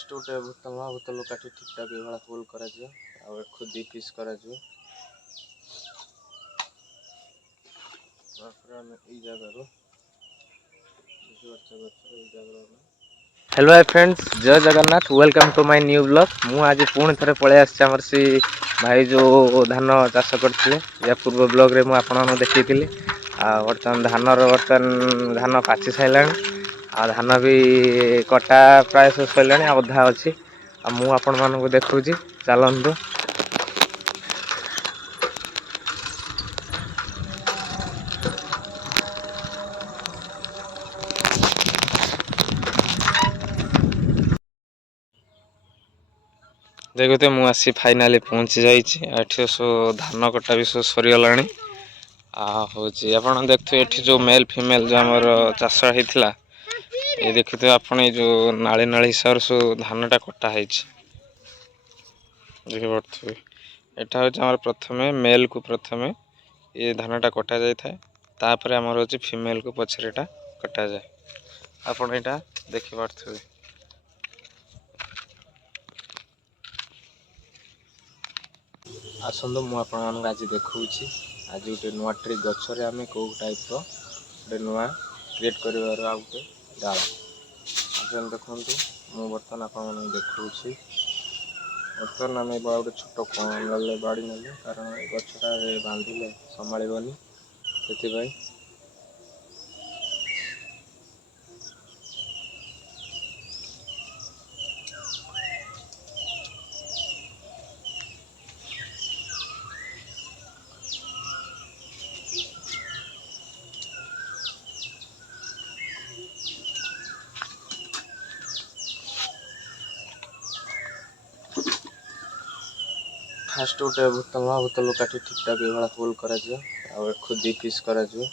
Fast गोटे बोतल काटी ठीक ठाक ये फुल कर दी पिस कर हेलो हाय फ्रेंड्स, जय Jagannath. Welcome to my new blog. मु आज पुणी थे पलि आमर सी भाई जो धान चाष करते या पूर्व ब्लॉग रे मुझे देखी बर्तमान धान पाची सारा आ धान भी कटा प्राय सब सरला अधा अच्छी मुझे देखा चलतु। देखते मुझे फाइनाली पहुँची जाइए सब धान कटा भी सब सरीगला हूँ आप देखते ये जो मेल फीमेल जो आमर चाष होता ये देखते आप जो नाली नाली हिसाब से धानटा कटाई देखिपे यहाँ हूँ प्रथम मेल को प्रथम ये धानटा कटा जाए आमर हूँ फीमेल को पछरे कटा जाए आपड़ यहाँ देखिपे। आसतु मुझे आज देखा आज गोटे नुआ ट्री गचर आम कौ टाइप गोटे नुआ क्रिएट कर गोटे डाल आप देखु मु बर्तमान आप देखा बर्तमान आम गोटे छोट ना बाड़ी ना कारण गचटा बांधिले संभाळनी से फास्ट गोटे बोतल काटी ठीक ठाक ये फुल कर दी पिस कर जगह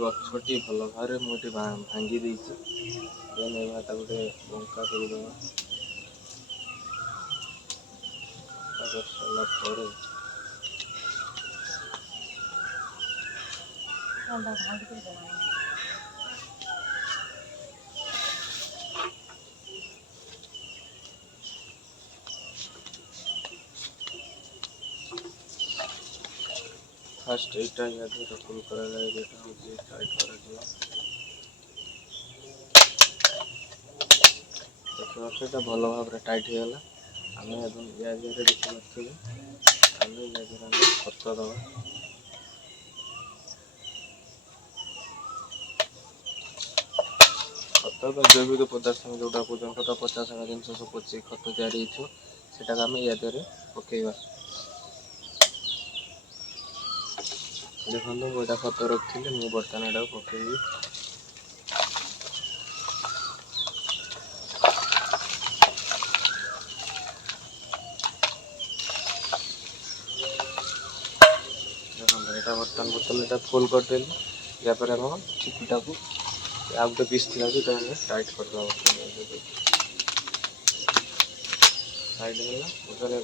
गछटी भल भाव मुझे भांगी देती गोटे बंका करदे फास्ट यहाँ फुल कर भल भाव टाइट होगा आम या देखिए खत दवा खत जैविक पदार्थ जोटा पूजन खत 50 जिन सब पची खत तैयारी होता आम या पकेवा देखो गोटा खत रखी मुझे बर्तमान यहाँ पकेबी देखो बर्तमान बोतल यहाँ फुल करदेली यापर आम ठिकुटा को आ गोटे पीस थी टाइट करदे साइड है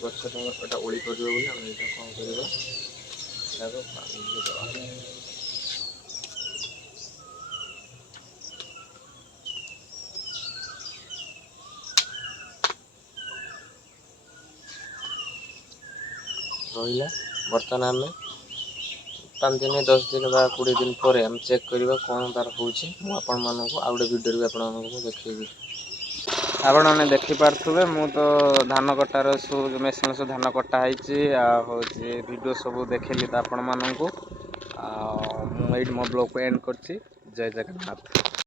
बर्तमान गछटा ओली कर कौन कर रहा बर्तमान आम 5 दिन 10 दिन 20 दिन पर आम चेक करवा कौन तार हो गोटे वीडियो भी आपको देखेबी। आपने देखिपे मु तो धान कटार सब मेसीन सब धान कटाई हूँ वीडियो सब देखली तो आपण मानू मो ब्लॉग को एंड कर जय जगन्नाथ।